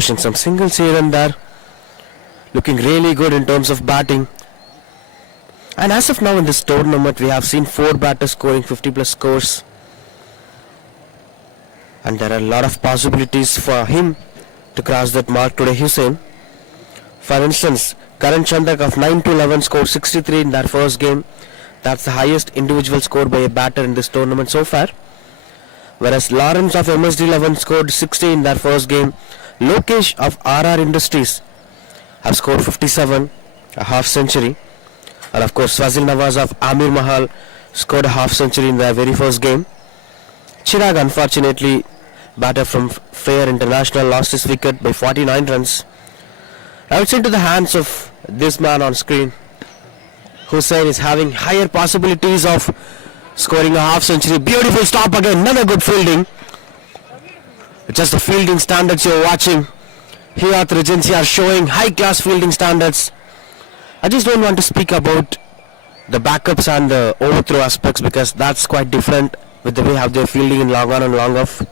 pushing some singles here and there, looking really good in terms of batting. And as of now in this tournament, we have seen 4 batters scoring 50 plus scores, and there are a lot of possibilities for him to cross that mark today, Hussein. For instance, Karan Chandak of 9-11 scored 63 in their first game. That's the highest individual score by a batter in this tournament so far. Whereas Lawrence of MSD11 scored 60 in their first game. Lokesh of RR Industries have scored 57, a half century. And of course, Fazil Nawaz of Amir Mahal scored a half century in their very first game. Chirag, unfortunately, batter from Fair International, lost his wicket by 49 runs. Now it's into the hands of this man on screen. Hussein is having higher possibilities of scoring a half century. Beautiful stop again, another good fielding. Just the fielding standards you're watching. Hyatt Regency are showing high class fielding standards. I just don't want to speak about the backups and the overthrow aspects because that's quite different with the way how they're fielding in long on and long off.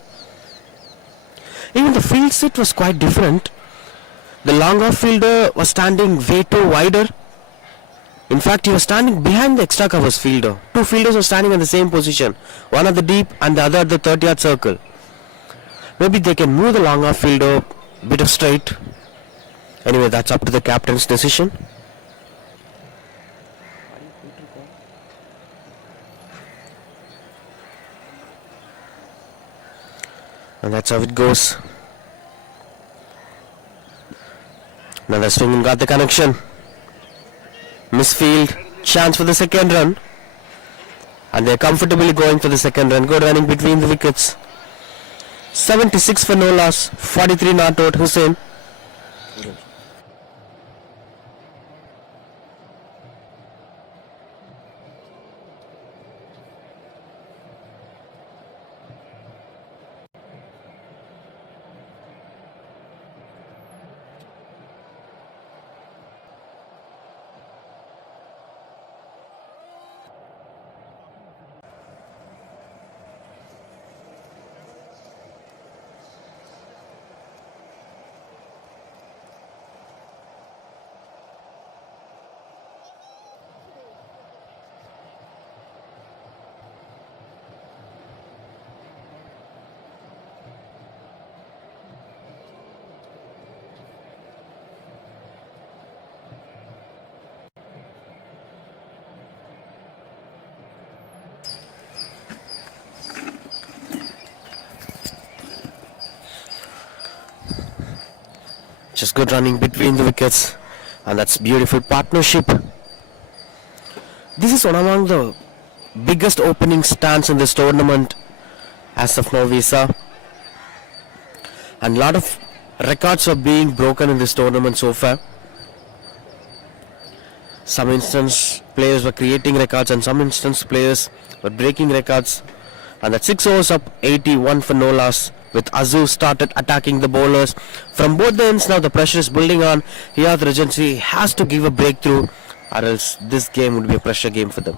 Even the field sit was quite different. The long off fielder was standing way too wider. In fact, he was standing behind the extra covers fielder. 2 fielders were standing in the same position. One at the deep and the other at the 30-yard circle. Maybe they can move the long off fielder a bit of straight. Anyway, that's up to the captain's decision. And that's how it goes. Another swing and got the connection. Misfield, chance for the second run. And they're comfortably going for the second run. Good running between the wickets. 76 for no loss, 43 not out. Hussein. Just good running between the wickets, and that's beautiful partnership. This is one among the biggest opening stands in this tournament as of now we saw, and a lot of records are being broken in this tournament so far. Some instance players were creating records and some instance players were breaking records, and at 6 overs up, 81 for no loss. With Azu started attacking the bowlers from both the ends. Now the pressure is building on. Hyatt Regency has to give a breakthrough or else this game would be a pressure game for them.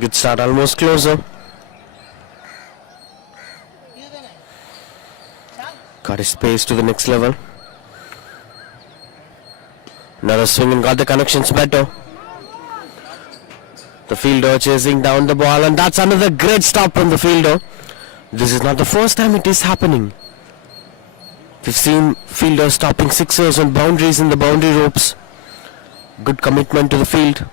Good start, almost closer. Got his pace to the next level. Another swing and got the connections better. The fielder chasing down the ball, and that's another great stop from the fielder. This is not the first time it is happening. We've seen fielders stopping sixers and boundaries in the boundary ropes. Good commitment to the field.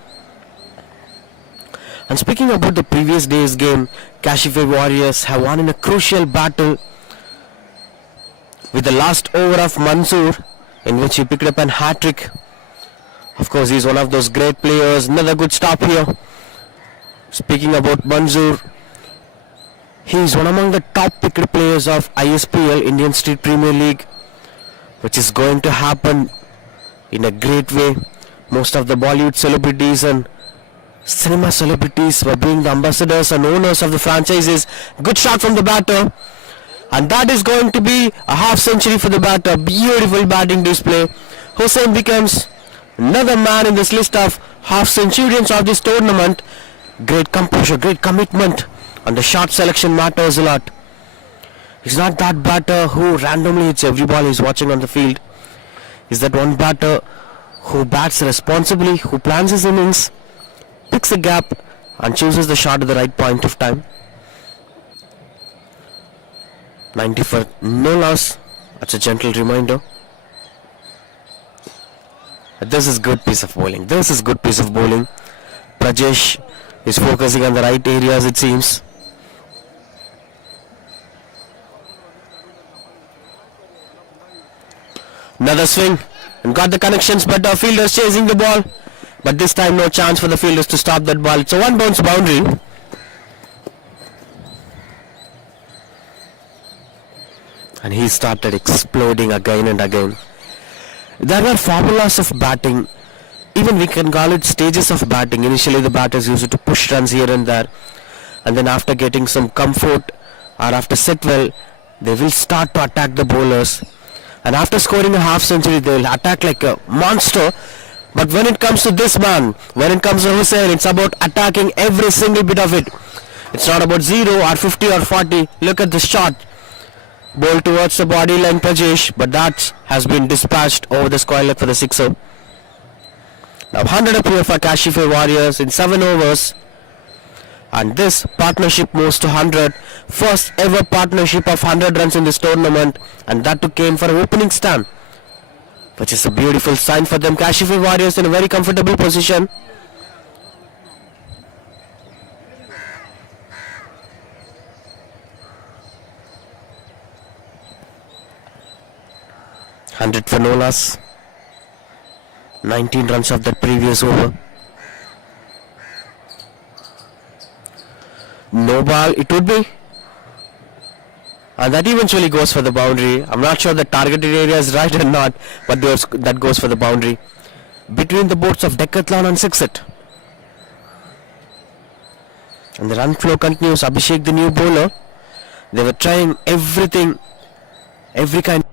And speaking about the previous day's game, Cashify Warriors have won in a crucial battle with the last over of Mansoor, in which he picked up an hat-trick. Of course, he's one of those great players. Another good stop here. Speaking about Mansoor, he's one among the top picked players of ISPL, Indian Street Premier League, which is going to happen in a great way. Most of the Bollywood celebrities and cinema celebrities were being the ambassadors and owners of the franchises. Good shot from the batter, and that is going to be a half century for the batter. Beautiful batting display. Hussain becomes another man in this list of half centurions of this tournament. Great composure, great commitment, and the shot selection matters a lot. He's not that batter who randomly hits every ball he's watching on the field. He's that one batter who bats responsibly, who plans his innings, picks a gap, and chooses the shot at the right point of time. 90 for no loss. That's a gentle reminder. This is good piece of bowling. Prajesh is focusing on the right areas, it seems. Another swing and got the connections, but the fielders chasing the ball. But this time no chance for the fielders to stop that ball. It's a one bounce boundary. And he started exploding again and again. There were formulas of batting. Even we can call it stages of batting. Initially the batters used to push runs here and there. And then after getting some comfort or after set well, they will start to attack the bowlers. And after scoring a half century, they will attack like a monster. But when it comes to this man, when it comes to Hussain, it's about attacking every single bit of it. It's not about 0 or 50 or 40. Look at the shot. Ball towards the body line, Prajesh, but that has been dispatched over the square leg for the sixer. Now 100 up here for Cashify Warriors in 7 overs. And this partnership moves to 100. First ever partnership of 100 runs in this tournament, and that too came for an opening stand, which is a beautiful sign for them. Cashify Warriors in a very comfortable position. $100 for no loss. 19 runs of that previous over. No ball it would be. And that eventually goes for the boundary. I'm not sure the targeted area is right or not, but that goes for the boundary. Between the boats of Decathlon and Sixit. And the run flow continues. Abhishek, the new bowler. They were trying everything, every kind.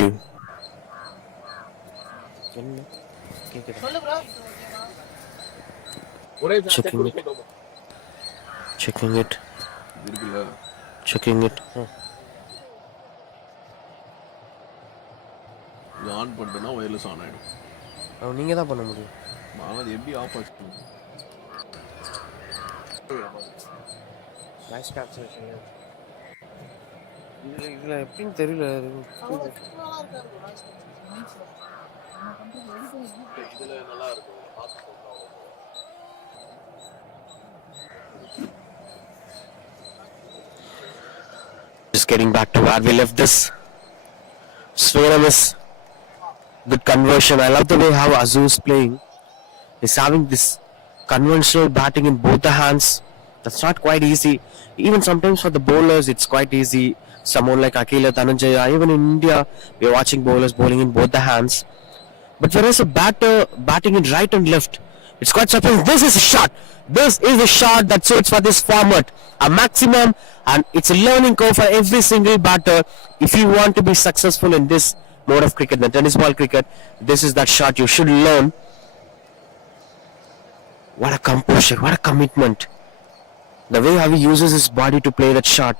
Okay. Checking it. Checking it. Checking it. இது on பண்ணிட்டேன்னா wireless on ஆகிடும். நீங்கள் தான் பண்ண முடியும். நான் அது எப்படி ஆஃப் ஆச்சு? வாய்ஸ் கேன்சலேஷன் இதில் எப்படின்னு தெரியல. இதில் நல்லா இருக்கும். Just getting back to where we left this. Swaram is good conversion. I love the way how Azu is playing. He's having this conventional batting in both the hands. That's not quite easy. Even sometimes for the bowlers, it's quite easy. Someone like Akila Dhananjaya, even in India, we're watching bowlers bowling in both the hands. But whereas a batter batting in right and left, it's quite surprising. This is a shot. This is a shot that suits for this format. A maximum, and it's a learning curve for every single batter. If you want to be successful in this mode of cricket, the tennis ball cricket, this is that shot you should learn. What a composure, what a commitment. The way how he uses his body to play that shot.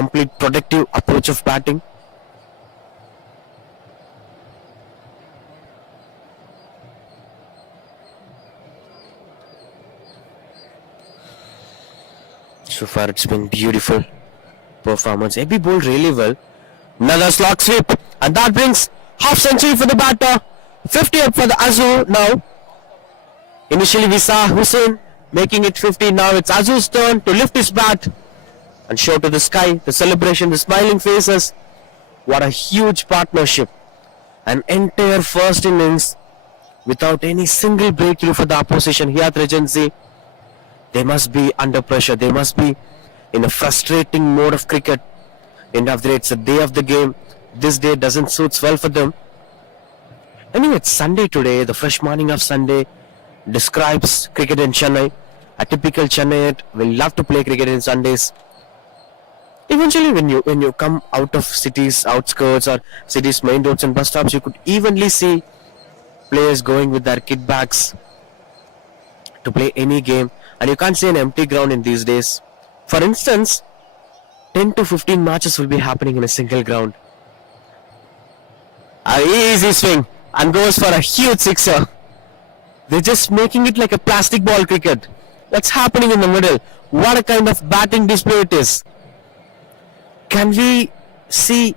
Complete protective approach of batting. So far it's been beautiful performance. Abhi bowled really well. Another slog sweep, and that brings half century for the batter. 50 up for the Azu now. Initially we saw Hussain making it 50. Now it's Azu's turn to lift his bat and show to the sky the celebration, the smiling faces. What a huge partnership. An entire first innings without any single breakthrough for the opposition. Hyatt Regency, they must be under pressure. They must be in a frustrating mode of cricket. End of the day, it's the day of the game. This day doesn't suit well for them. Anyway, it's Sunday today. The fresh morning of Sunday describes cricket in Chennai. A typical Chennaiite will love to play cricket in Sundays. Eventually, when you come out of cities, outskirts, or cities' main roads and bus stops, you could evenly see players going with their kit bags to play any game, and you can't see an empty ground in these days. For instance, 10 to 15 matches will be happening in a single ground. An easy swing and goes for a huge sixer. They're just making it like a plastic ball cricket. What's happening in the middle? What a kind of batting display it is. Can we see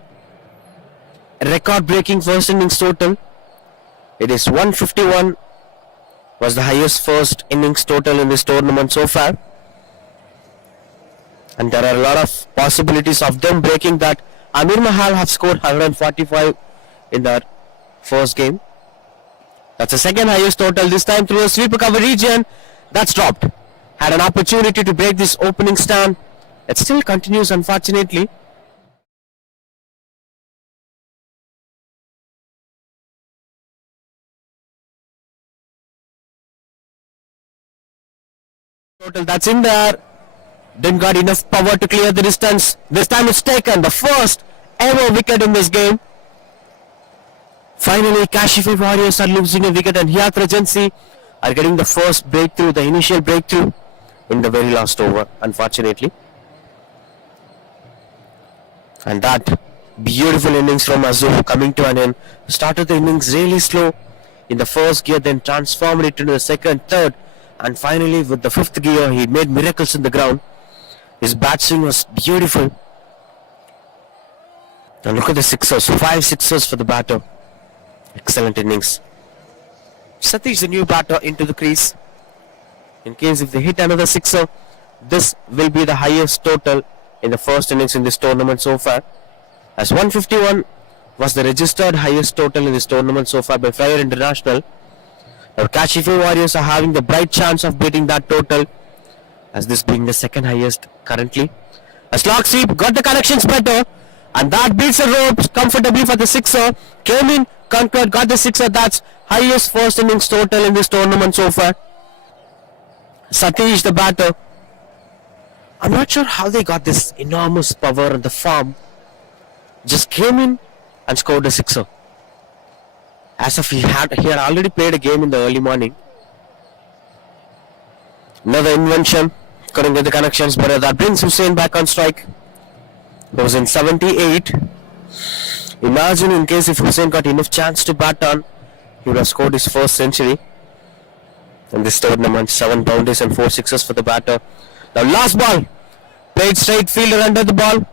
record-breaking first innings total? It is 151. Was the highest first innings total in this tournament so far. And there are a lot of possibilities of them breaking that. Amir Mahal have scored 145 in their first game. That's the second highest total, this time through a sweep cover region. That's dropped. Had an opportunity to break this opening stand. It still continues, unfortunately. Total, that's in there. Didn't got enough power to clear the distance. This time it's taken, the first ever wicket in this game. Finally, Cashify Warriors are losing a wicket, and Hyatt Regency are getting the first breakthrough, the initial breakthrough in the very last over, unfortunately. And that beautiful innings from Azu coming to an end. Started the innings really slow in the first gear, then transformed it into the second, third, and finally with the fifth gear he made miracles in the ground. His bat swing was beautiful. And look at the sixers, 5 sixers for the batter. Excellent innings. Satish, the new batter, into the crease. In case if they hit another sixer, this will be the highest total in the first innings in this tournament so far. As 151 was the registered highest total in this tournament so far by Flyer International. Now Cashify Warriors are having the bright chance of beating that total, as this being the second highest currently. A slog sweep, got the connections better, and that beats the ropes comfortably for the sixer. Came in, conquered, got the sixer. That's highest first innings total in this tournament so far. Satish, the batter. I'm not sure how they got this enormous power and the form. Just came in, and scored a sixer. As if he had already played a game in the early morning. Another invention, couldn't get the connections, but that brings Hussain back on strike. It was in 78. Imagine in case if Hussain got enough chance to bat on, he would have scored his first century in this tournament. 7 boundaries and 4 sixes for the batter. Now last ball, played straight, fielder under the ball,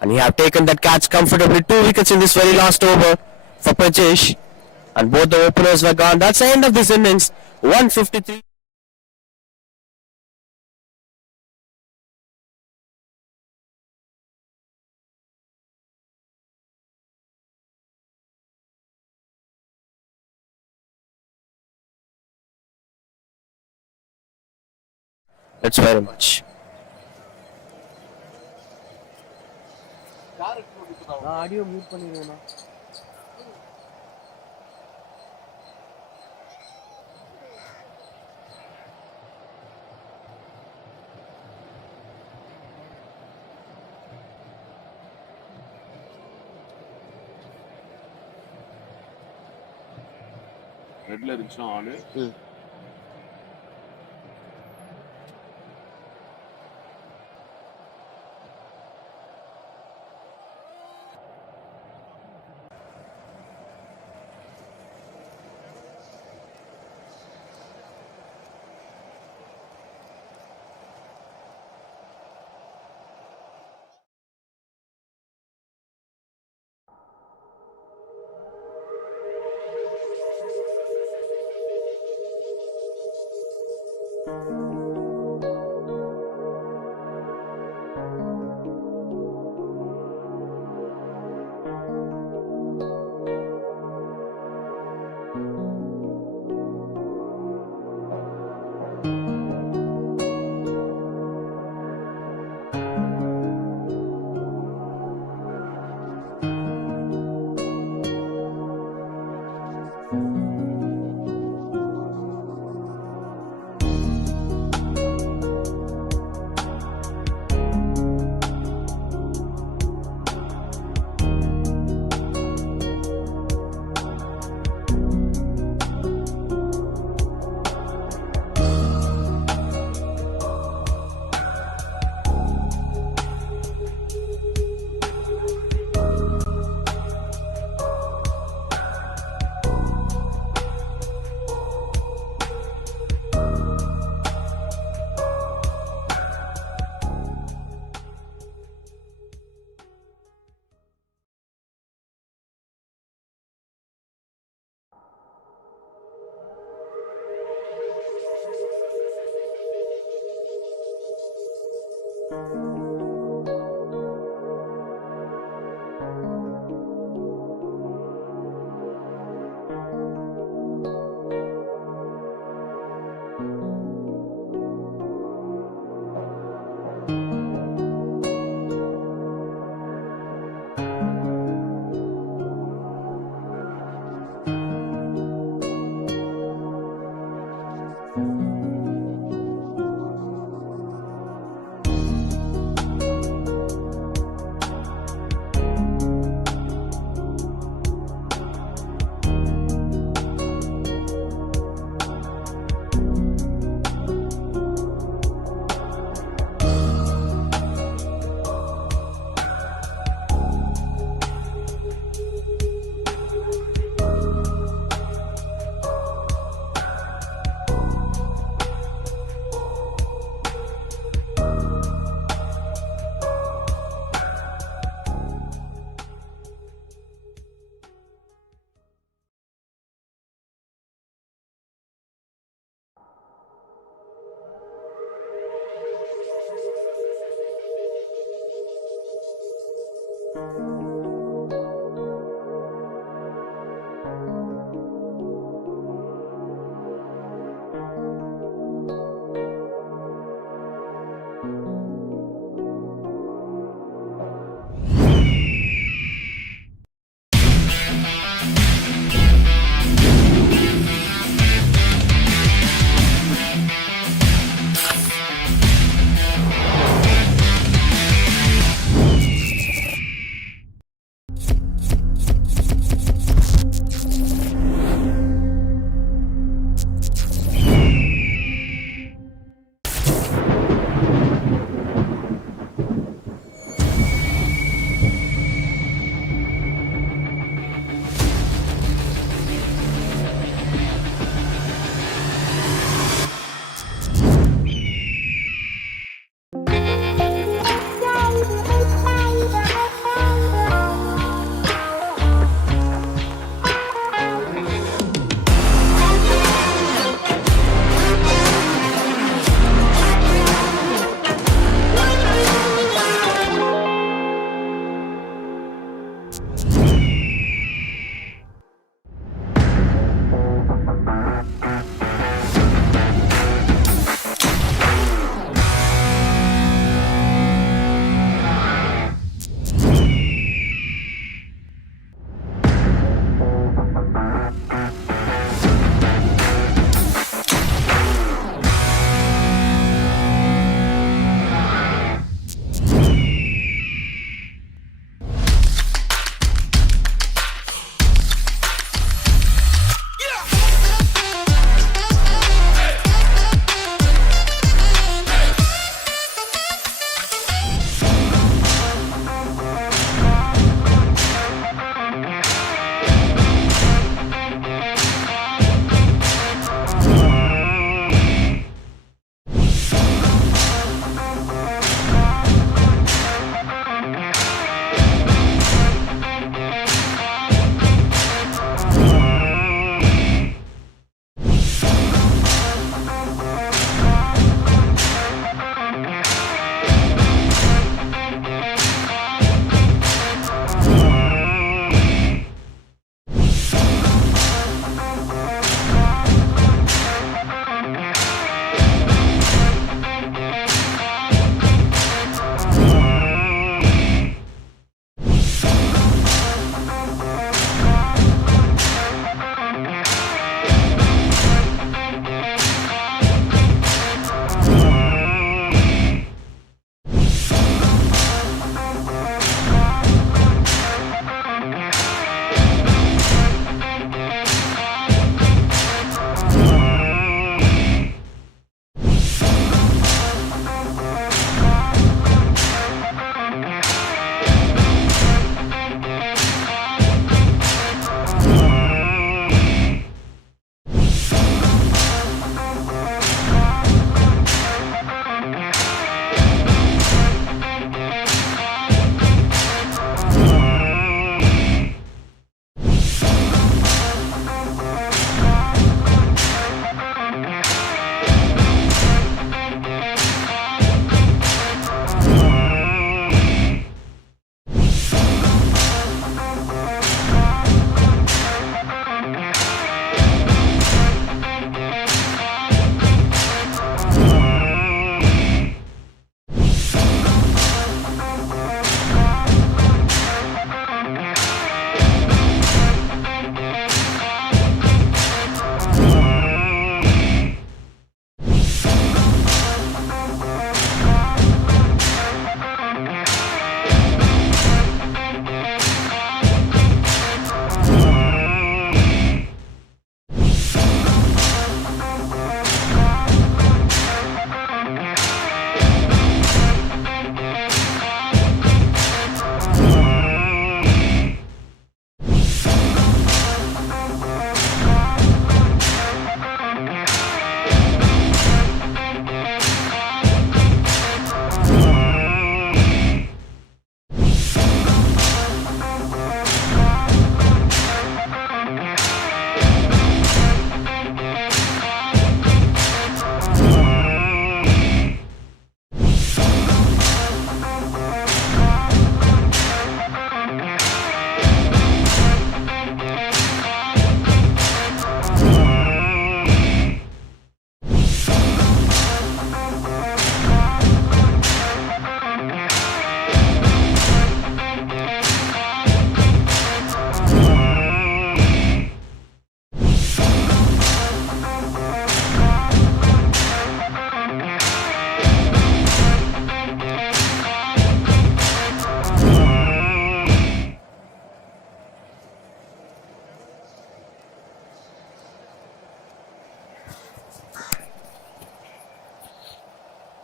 and he have taken that catch comfortably. 2 wickets in this very last over for Prajesh, and both the openers were gone. That's the end of this innings. 153. That's very much. Audio mute பண்ணிடுவேண்ணா. ரெட்ல இருந்துச்சுன்னா ஆளு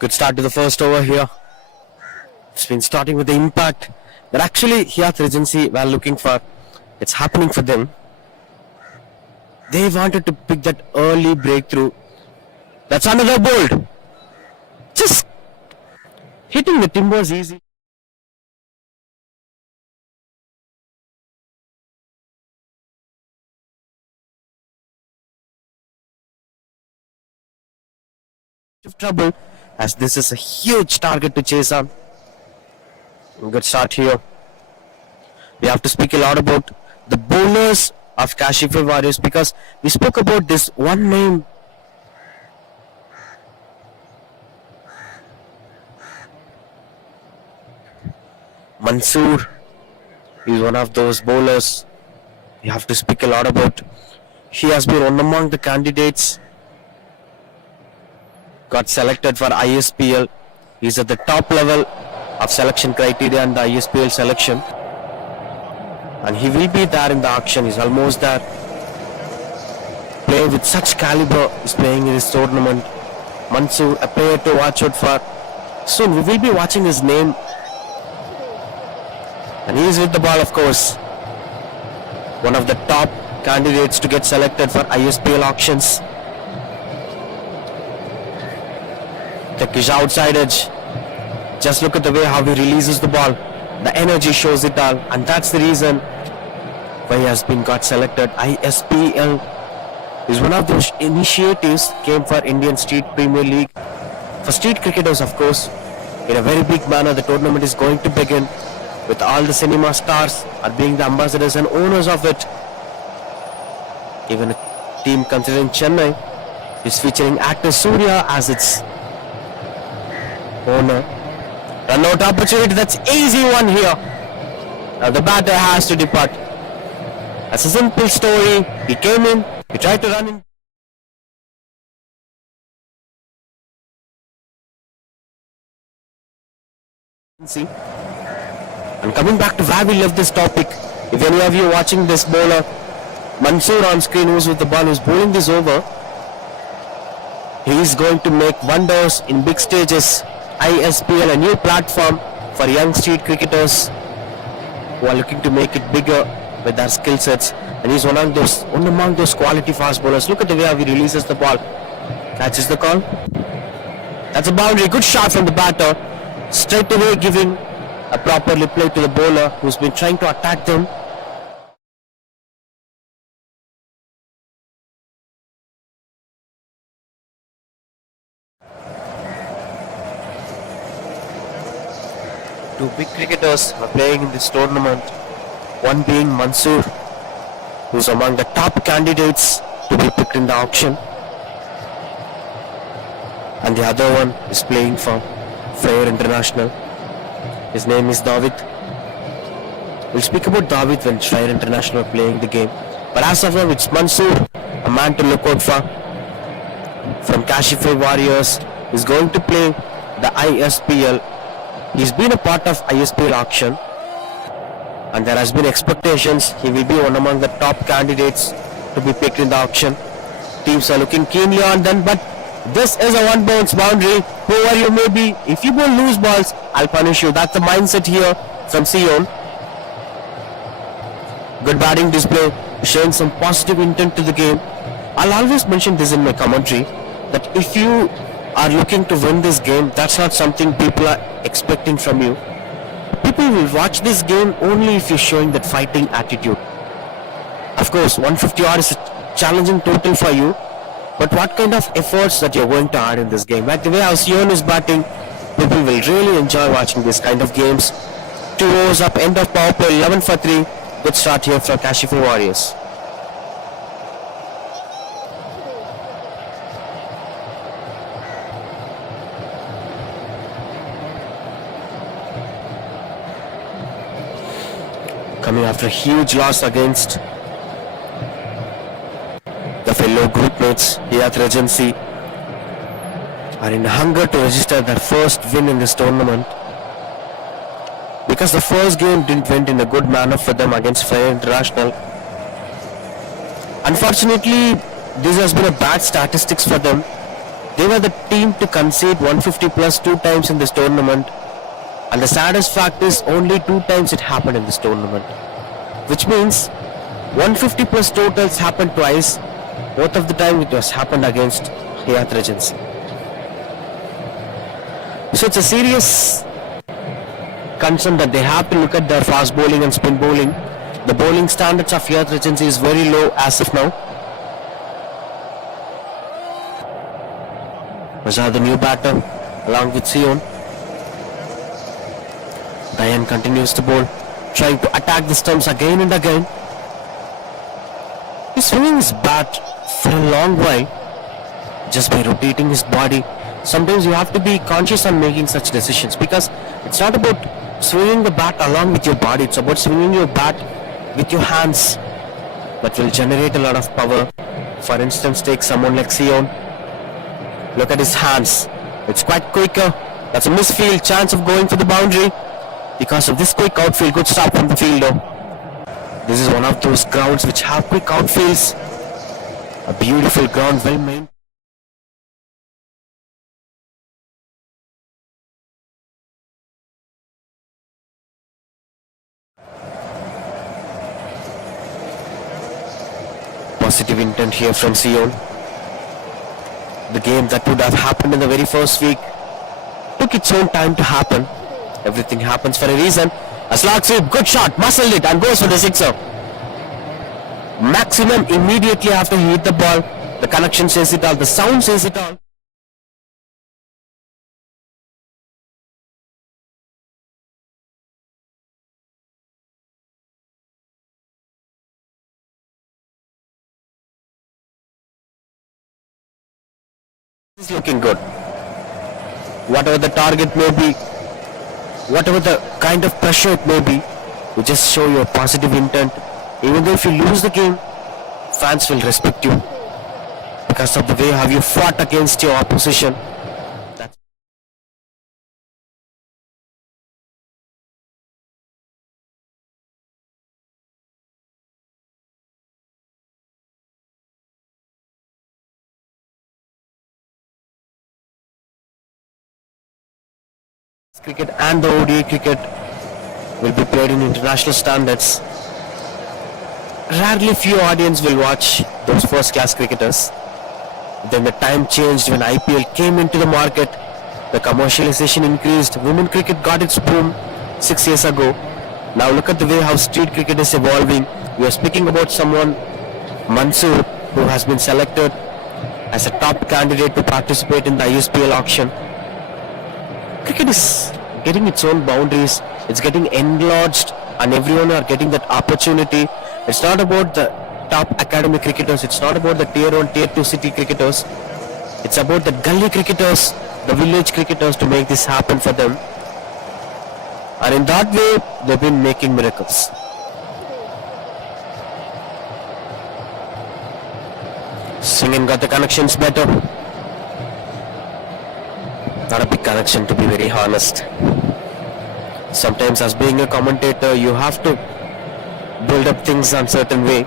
Good start to the first over here. It's been starting with the impact that actually Hyatt Regency were looking for. It's happening for them. They wanted to pick that early breakthrough. That's another bold. Just hitting the timbers easy. Of trouble, as this is a huge target to chase on. Good start here. We have to speak a lot about the bowlers of Cashify Warriors because we spoke about this one name. Mansoor is one of those bowlers we have to speak a lot about. He has been one among the candidates. Got selected for ISPL. He's at the top level of selection criteria and the ISPL selection. And he will be there in the auction. He's almost there. Player with such caliber is playing in this tournament. Mansoor, a player to watch out for. Soon we will be watching his name. And he is with the ball, of course. One of the top candidates to get selected for ISPL auctions. Take his outside edge. Just look at the way how he releases the ball. The energy shows it all, and that's the reason why he has been got selected. ISPL is one of those initiatives came for Indian Street Premier League. For street cricketers, of course, in a very big manner, the tournament is going to begin with all the cinema stars are being the ambassadors and owners of it. Even a team considering Chennai is featuring actor Surya as its owner. Run out opportunity, that's easy one here. Now the batter has to depart. That's a simple story. He came in, he tried to run in. See? And coming back to where we left this topic, if any of you watching this bowler, Mansoor on screen who's with the ball, who's bowling this over, he is going to make wonders in big stages. ISPL, a new platform for young street cricketers who are looking to make it bigger with their skill sets, and he's one among those quality fast bowlers. Look at the way how he releases the ball. Catches the call. That's a boundary. Good shot from the batter. Straight away giving a proper reply to the bowler who's been trying to attack them. Two big cricketers are playing in this tournament. One being Mansoor, who's among the top candidates to be picked in the auction. And the other one is playing for Flair International. His name is David. We'll speak about David when Flair International are playing the game. But as of now, it's Mansoor, a man to look out for. From Cashify Warriors, he's going to play the ISPL. He's been a part of ISPL auction, and there has been expectations he will be one among the top candidates to be picked in the auction. Teams are looking keenly on them, but this is a one bounce boundary. Whoever you may be, if you bowl loose balls, I'll punish you. That's the mindset here from Sion. Good batting display, showing some positive intent to the game. I'll always mention this in my commentary, that if you are looking to win this game, that's not something people are expecting from you. People will watch this game only if you're showing that fighting attitude. Of course, 150 odd is a challenging total for you, but what kind of efforts that you're going to add in this game? Like the way how Sion is batting, people will really enjoy watching this kind of games. 2 overs up, end of power play, 11 for 3. Good start here for Cashify Warriors. Coming after a huge loss against the fellow groupmates, Hyatt Regency are in hunger to register their first win in this tournament, because the first game didn't went in a good manner for them against Flair International. Unfortunately, this has been a bad statistics for them. They were the team to concede 150 plus 2 times in this tournament, and the saddest fact is only 2 times it happened in this tournament, which means 150 plus totals happened twice. Both of the time it was happened against Hyatt Regency. So it's a serious concern that they have to look at their fast bowling and spin bowling. The bowling standards of Hyatt Regency is very low as of now. Mazhar, the new batter, along with Sion. Diane continues to bowl, trying to attack the stumps again and again. He's swinging his bat for a long while, just by rotating his body. Sometimes you have to be conscious on making such decisions, because it's not about swinging the bat along with your body, it's about swinging your bat with your hands. That will generate a lot of power. For instance, take someone like Sion. Look at his hands. It's quite quicker. That's a misfield, chance of going for the boundary. Because of this quick outfield, good stop from the fielder. This is one of those grounds which have quick outfields. A beautiful ground, well maintained. Positive intent here from Sion. The game that would have happened in the very first week took its own time to happen. Everything happens for a reason. A slog sweep, good shot, muscled it and goes for the sixer. Maximum immediately after he hit the ball. The connection says it all, the sound says it all. This is looking good. Whatever the target may be, whatever the kind of pressure it may be, you just show your positive intent. Even though if you lose the game, fans will respect you because of the way how you fought against your opposition. That's cricket and the ODI cricket will be played in international standards. Rarely few audience will watch those first class cricketers. Then the time changed when IPL came into the market. The commercialization increased. Women cricket got its boom 6 years ago. Now look at the way how street cricket is evolving. We are speaking about someone, Mansoor, who has been selected as a top candidate to participate in the ISPL auction. Cricket is getting its own boundaries. It's getting enlarged and everyone are getting that opportunity. It's not about the top academy cricketers. It's not about the tier 1, tier 2 city cricketers. It's about the gully cricketers, the village cricketers to make this happen for them. And in that way, they've been making miracles. Singing got the connections better. Not a big connection, to be very honest. Sometimes as being a commentator, you have to build up things on certain way.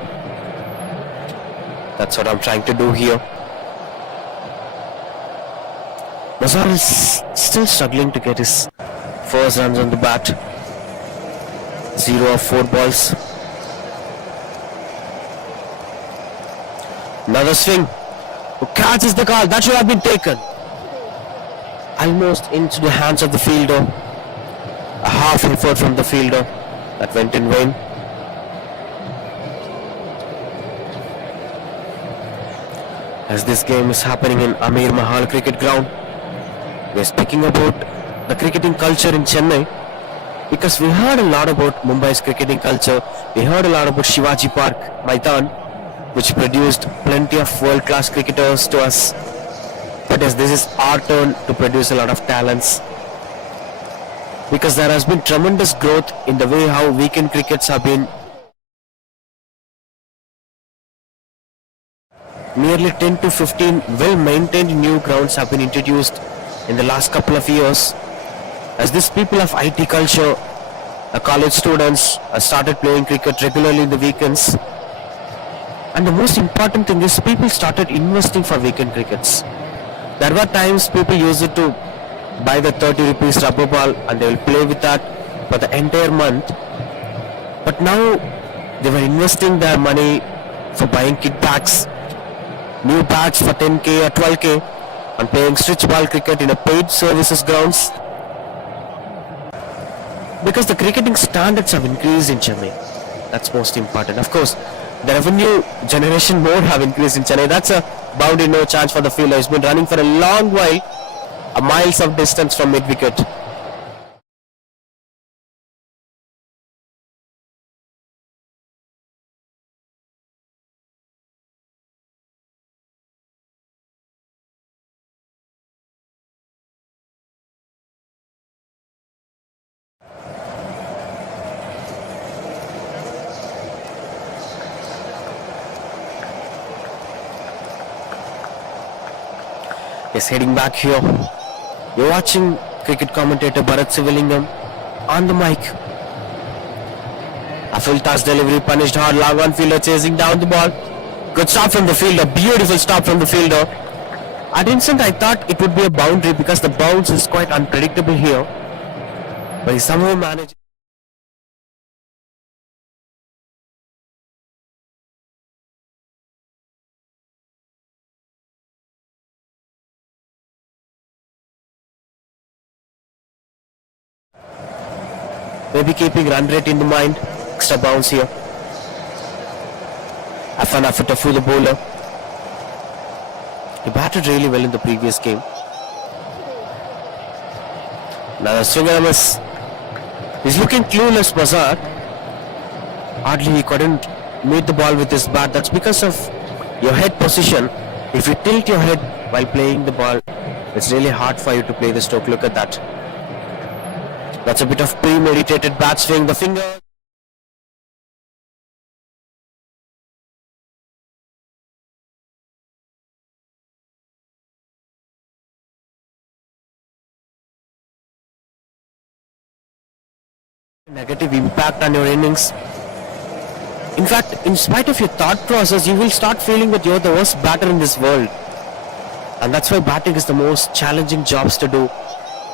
That's what I'm trying to do here. Mazhar is still struggling to get his first runs on the bat. 0 of 4 balls. Another swing. Who catches the call? That should have been taken. Almost into the hands of the fielder. A half effort from the fielder. That went in vain. As this game is happening in Amir Mahal Cricket Ground, we are speaking about the cricketing culture in Chennai, because we heard a lot about Mumbai's cricketing culture. We heard a lot about Shivaji Park, Maidan, which produced plenty of world-class cricketers to us. But as this is our turn to produce a lot of talents, because there has been tremendous growth in the way how weekend crickets have been. Nearly 10 to 15 well-maintained new grounds have been introduced in the last couple of years. As these people of IT culture, college students, started playing cricket regularly in the weekends. And the most important thing is people started investing for weekend crickets. There were times people used it to buy the 30 rupees rubber ball and they will play with that for the entire month. But now they were investing their money for buying kickbacks, new bats for 10k or 12k, and playing stretch ball cricket in a paid services grounds. Because the cricketing standards have increased in Chennai. That's most important. Of course, the revenue generation mode have increased in Chennai. That's a boundary no chance for the fielder. He's been running for a long while, a miles of distance from mid wicket. He's heading back here. You're watching cricket commentator Bharat Sivalingam on the mic. A full toss delivery punished hard, long on fielder chasing down the ball. Good stop from the fielder, beautiful stop from the fielder. At instant I thought it would be a boundary because the bounce is quite unpredictable here. But he somehow managed. Maybe keeping run rate in the mind. Extra bounce here. A fun effort for the bowler. He batted really well in the previous game. Now the swing and a miss. He's looking clueless, Mazar. Hardly he couldn't meet the ball with his bat. That's because of your head position. If you tilt your head while playing the ball, it's really hard for you to play the stroke. Look at that. That's a bit of premeditated bat swing. The finger. Negative impact on your innings. In fact, in spite of your thought process, you will start feeling that you're the worst batter in this world. And that's why batting is the most challenging jobs to do.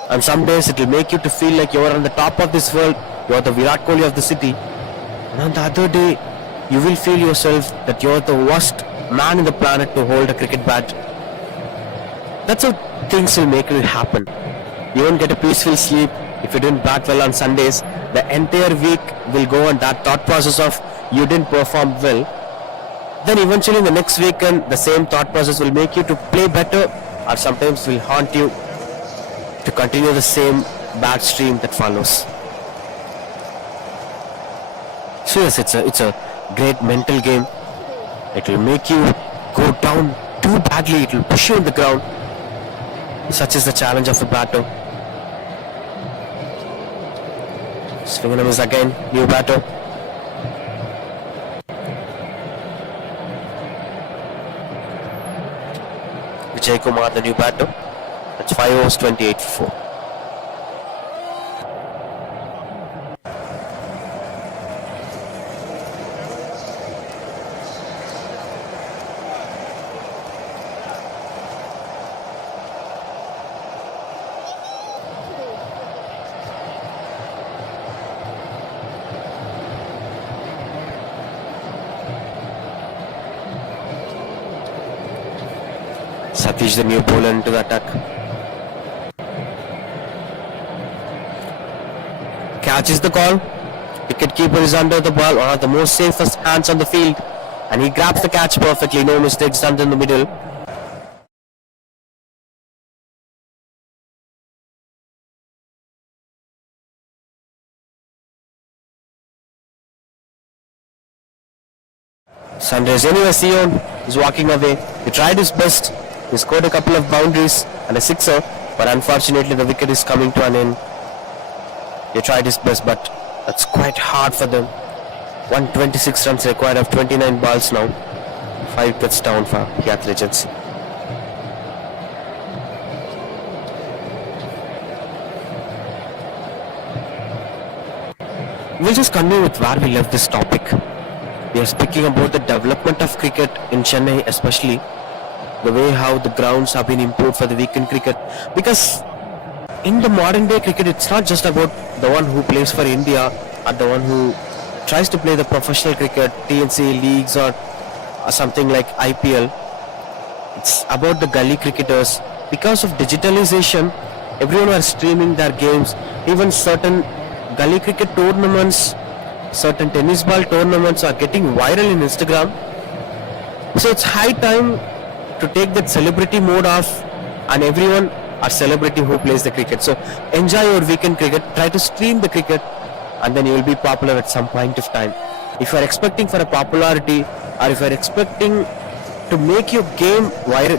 And some days it will make you to feel like you're on the top of this world, you're the Virat Kohli of the city. And on the other day, you will feel yourself that you're the worst man in the planet to hold a cricket bat. That's how things will make it happen. You won't get a peaceful sleep if you didn't bat well on Sundays. The entire week will go on that thought process of you didn't perform well. Then eventually in the next weekend, the same thought process will make you to play better, or sometimes will haunt you to continue the same bad stream that follows. So yes, it's a great mental game. It will make you go down too badly. It will push you on the ground. Such is the challenge of a batter. Swing and a miss again. New batter. Vijay Kumar, the new batter. That's 5 overs, 28 for 4. Satish, the new bowler, into the attack. Catches the call. Wicket keeper is under the ball, one of the most safest hands on the field, and he grabs the catch perfectly. No mistakes done in the middle. Sunrise anyway, Sion is walking away. He tried his best. He scored a couple of boundaries and a sixer, but unfortunately the wicket is coming to an end. He tried his best, but that's quite hard for them. 126 runs required of 29 balls now. 5 wickets down for Hyatt Regency. We'll just continue with where we left this topic. We are speaking about the development of cricket in Chennai especially. the way how the grounds have been improved for the weekend cricket. Because in the modern day cricket, it's not just about the one who plays for India or the one who tries to play the professional cricket, TNC leagues or something like IPL. It's about the gully cricketers. Because of digitalization, everyone are streaming their games. Even certain gully cricket tournaments, certain tennis ball tournaments are getting viral in Instagram. So it's high time to take that celebrity mode off, and everyone are celebrity who plays the cricket. So enjoy your weekend cricket, try to stream the cricket, and then you will be popular at some point of time. If you are expecting for a popularity, or if you are expecting to make your game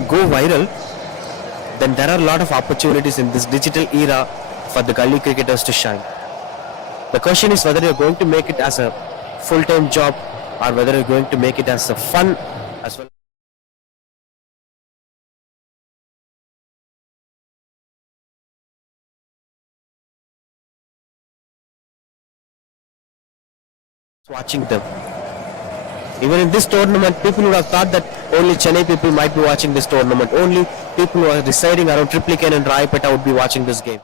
go viral, then there are a lot of opportunities in this digital era for the gully cricketers to shine. The question is whether you're going to make it as a full-time job or whether you're going to make it as a fun as well. Watching them. Even in this tournament, people would have thought that only Chennai people might be watching this tournament. Only people who are residing around Triplicane and Raipeta would be watching this game.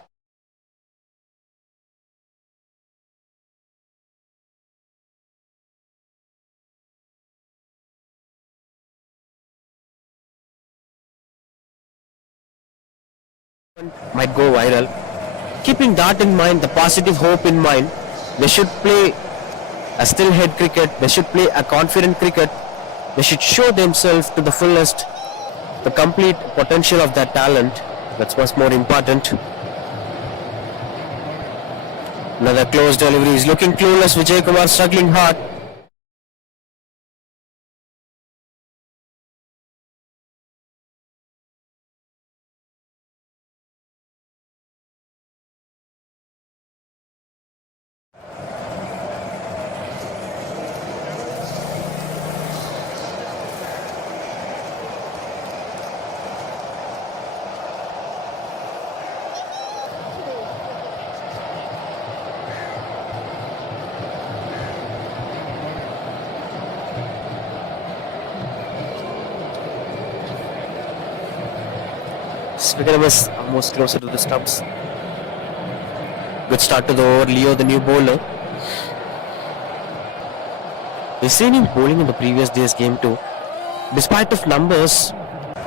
Might go viral. Keeping that in mind, the positive hope in mind, they should play a still head cricket, they should play a confident cricket, they should show themselves to the fullest, the complete potential of their talent. That's what's more important. Another close delivery is looking clueless. Vijay Kumar struggling hard. Swigger is almost closer to the stumps. Good start to the over. Leo, the new bowler. We've seen him bowling in the previous day's game too. Despite of numbers,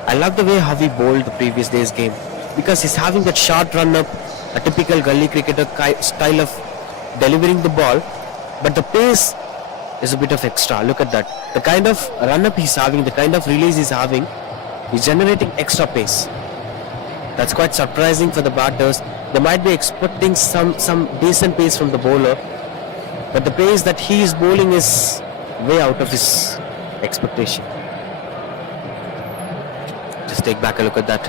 I love the way how he bowled the previous day's game, because he's having that short run up, a typical gully cricketer style of delivering the ball, but the pace is a bit of extra. Look at that. The kind of run up he's having, the kind of release he's having, he's generating extra pace. That's quite surprising for the batters. They might be expecting some decent pace from the bowler, but the pace that he is bowling is way out of his expectation. Just take back a look at that.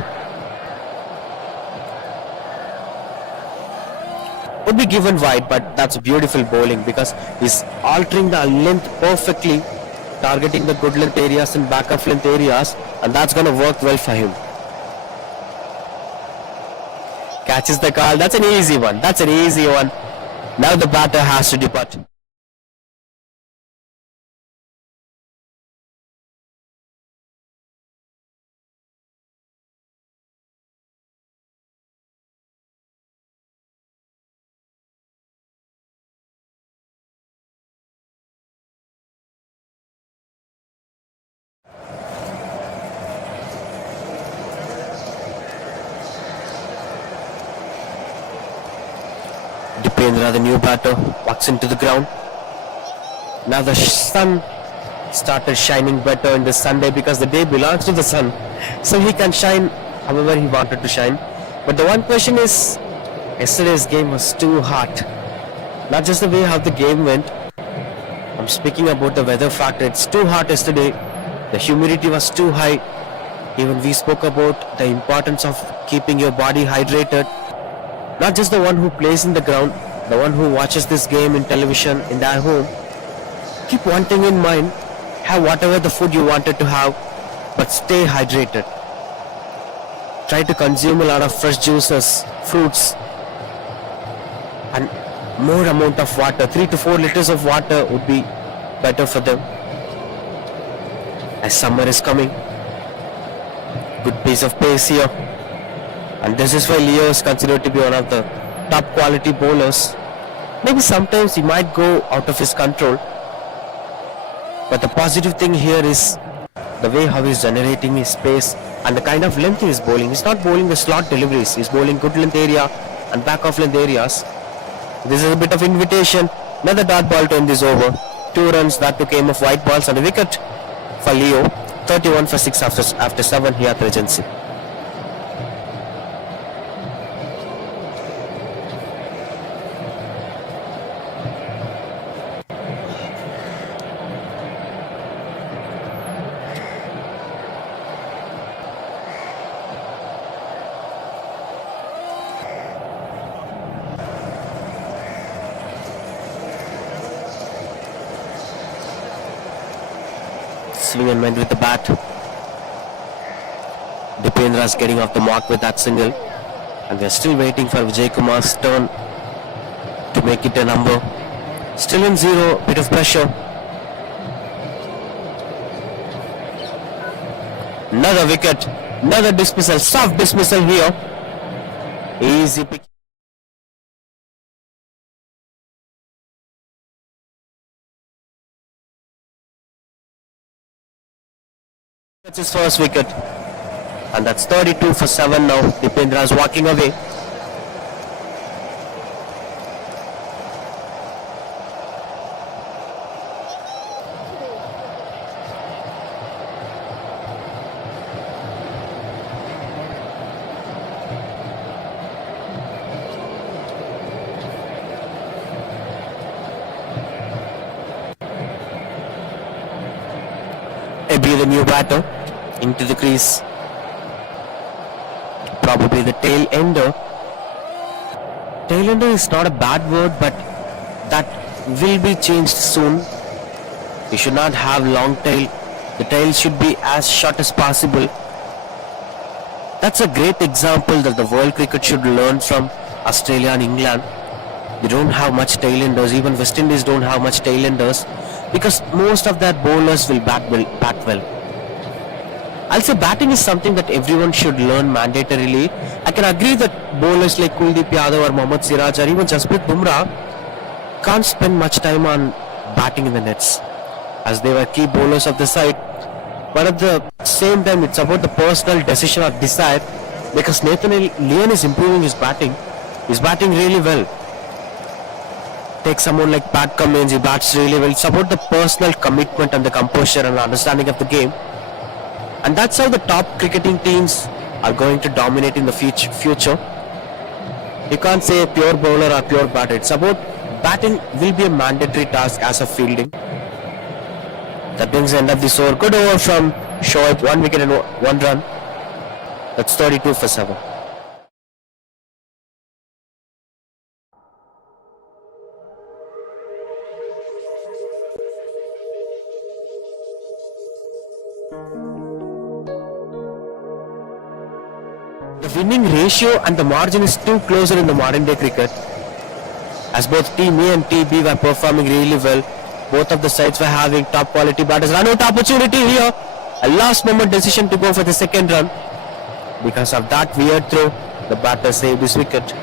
Would be given wide, but that's beautiful bowling because he's altering the length perfectly, targeting the good length areas and back of length areas, and that's going to work well for him. Catches the call. That's an easy one. That's an easy one. Now the batter has to depart. Dipendra, the new batter, walks into the ground. Now the sun started shining better in this Sunday because the day belongs to the sun, so he can shine however he wanted to shine. But the one question is, yesterday's game was too hot. Not just the way how the game went, I'm speaking about the weather factor. It's too hot yesterday. The humidity was too high. Even we spoke about the importance of keeping your body hydrated. Not just the one who plays in the ground, the one who watches this game in television in their home. Keep one thing in mind, have whatever the food you wanted to have, but stay hydrated. Try to consume a lot of fresh juices, fruits, and more amount of water. 3 to 4 liters of water would be better for them, as summer is coming. Good piece of pace here. And this is why Leo is considered to be one of the top quality bowlers. Maybe sometimes he might go out of his control. But the positive thing here is the way how he's generating his space and the kind of length he is bowling. He's not bowling the slot deliveries. He's bowling good length area and back off length areas. This is a bit of invitation. Another dot ball to end this over. 2 runs, that too came of white balls and a wicket for Leo. 31 for 6 after 7 here at Regency. Swing and went with the bat. Dipendra's getting off the mark with that single. And we're still waiting for Vijay Kumar's turn to make it a number. Still in 0, bit of pressure. Another wicket, another dismissal, soft dismissal here. Easy pick. That's his first wicket. And that's 32 for 7 now. Dipendra is walking away. Be the new batter into the crease. Probably the tail ender. Tail ender is not a bad word, but that will be changed soon. You should not have long tail. The tail should be as short as possible. That's a great example that the world cricket should learn from Australia and England. They don't have much tail enders. Even West Indies don't have much tail enders, because most of their bowlers will bat well. I'll say batting is something that everyone should learn mandatorily. I can agree that bowlers like Kuldeep Yadav or Mohammad Siraj or even Jasprit Bumrah can't spend much time on batting in the nets, as they were key bowlers of the side. But at the same time, it's about the personal decision or desire, because Nathan Lyon is improving his batting. He's batting really well. Take someone like Pat Cummins, he bats really well. It's about the personal commitment and the composure and understanding of the game. And that's how the top cricketing teams are going to dominate in the future. You can't say a pure bowler or pure batter. It's about batting will be a mandatory task as of fielding. That brings the end of this over. Good over from Shoaib, 1 wicket and 1 run. That's 32 for 7. The winning ratio and the margin is too closer in the modern day cricket, as both Team A and Team B were performing really well. Both of the sides were having top quality batters. Run out opportunity here. A last moment decision to go for the second run. Because of that weird throw, the batter saved his wicket.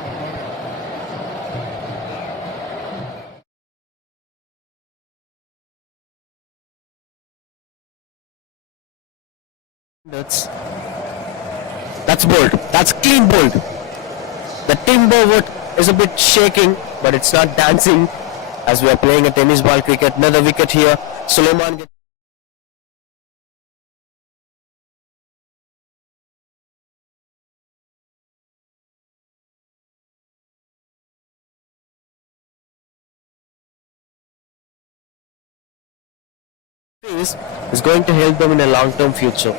That's bold. That's clean bold. The timber wood is a bit shaking, but it's not dancing, as we are playing a tennis ball cricket. Another wicket here. Suleiman gets is going to help them in a long-term future.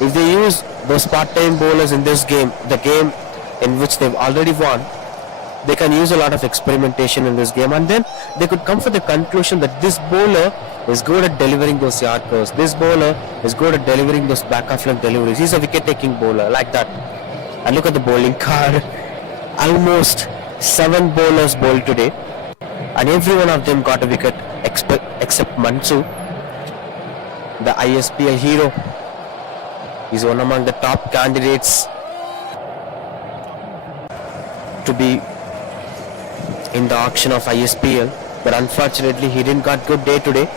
If they use those part-time bowlers in this game, the game in which they've already won, they can use a lot of experimentation in this game, and then they could come to the conclusion that this bowler is good at delivering those Yorkers. This bowler is good at delivering those back-of-length deliveries. He's a wicket-taking bowler, like that. And look at the bowling card. Almost 7 bowlers bowled today, and every one of them got a wicket except Mansu, the ISPL hero. He's one among the top candidates to be in the auction of ISPL, but unfortunately he didn't got good day today.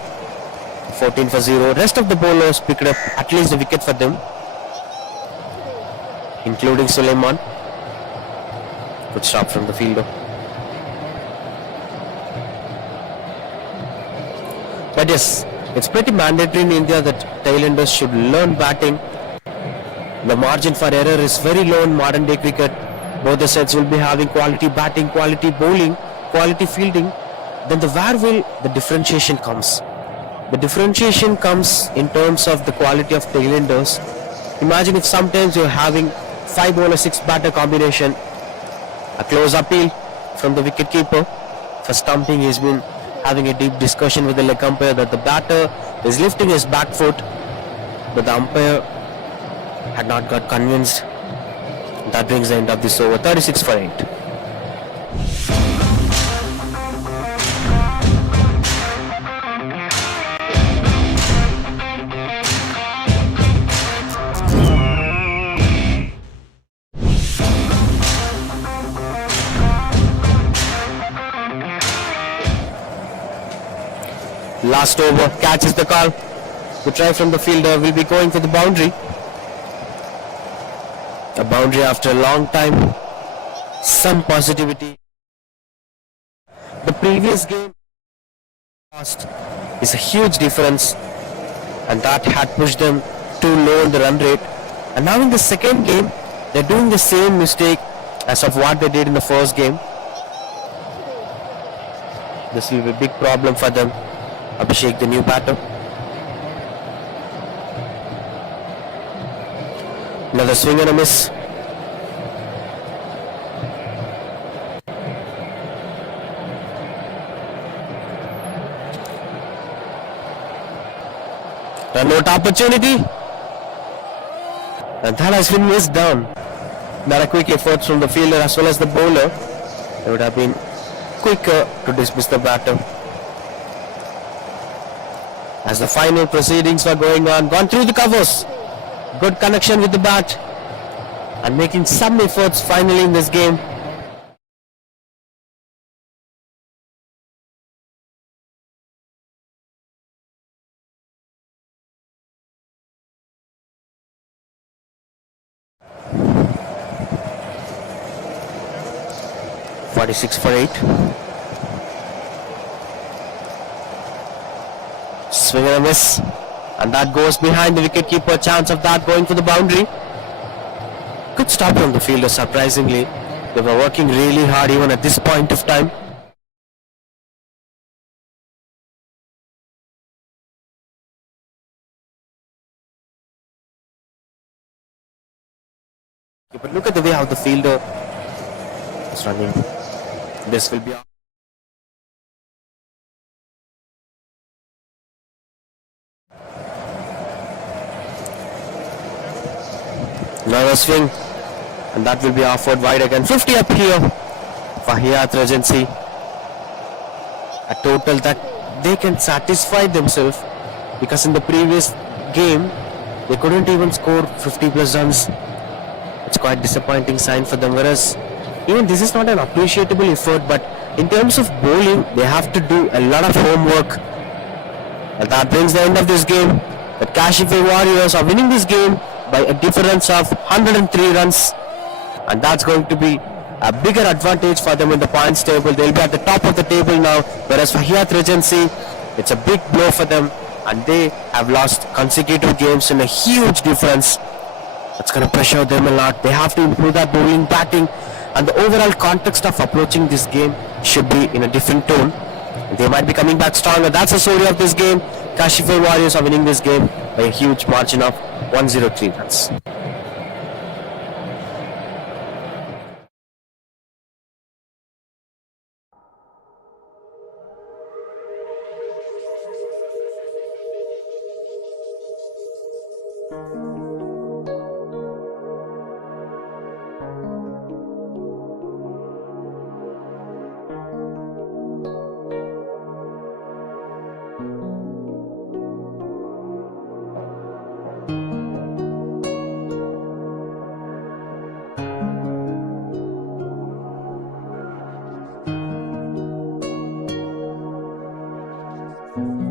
14 for 0. Rest of the bowlers picked up at least a wicket for them, including Suleiman. Good stop from the fielder. But yes, it's pretty mandatory in India that tailenders should learn batting. The margin for error is very low in modern day cricket. Both the sets will be having quality batting, quality bowling, quality fielding. Then where will the differentiation comes? The differentiation comes in terms of the quality of tailenders. Imagine if sometimes you're having 5 bowler 6 batter combination. A close appeal from the wicketkeeper for stumping. He's been having a deep discussion with the leg umpire that the batter is lifting his back foot, but the umpire had not got convinced. That brings the end of this over. 36 for 8. Last over, catches the call. The try from the fielder will be going for the boundary. A boundary after a long time. Some positivity. The previous game lost is a huge difference, and that had pushed them too low in the run rate. And now in the second game, they're doing the same mistake as of what they did in the first game. This will be a big problem for them. Abhishek, the new batter. Another swing and a miss. Run out opportunity. And that has been missed down. Not a quick effort from the fielder as well as the bowler. It would have been quicker to dismiss the batter. As the final proceedings were going on, gone through the covers. Good connection with the bat and making some efforts finally in this game. (46 for 8). Swing and a miss, and that goes behind the wicketkeeper. Chance of that going for the boundary. Good stop from the fielder, surprisingly. They were working really hard even at this point of time. But look at the way how the fielder is running. This will be another swing, and that will be offered wide again. 50 up here for Hyatt Regency. A total that they can satisfy themselves, because in the previous game they couldn't even score 50 plus runs. It's quite disappointing sign for them, whereas even this is not an appreciable effort, but in terms of bowling they have to do a lot of homework. And that brings the end of this game. The Cashify Warriors are winning this game by a difference of 103 runs, and that's going to be a bigger advantage for them in the points table. They'll be at the top of the table now, whereas for Hyatt Regency it's a big blow for them, and they have lost consecutive games in a huge difference. That's going to pressure them a lot. They have to improve that bowling, batting, and the overall context of approaching this game should be in a different tone. They might be coming back stronger. That's the story of this game. Cashify Warriors are winning this game by a huge margin of 103 runs. Ah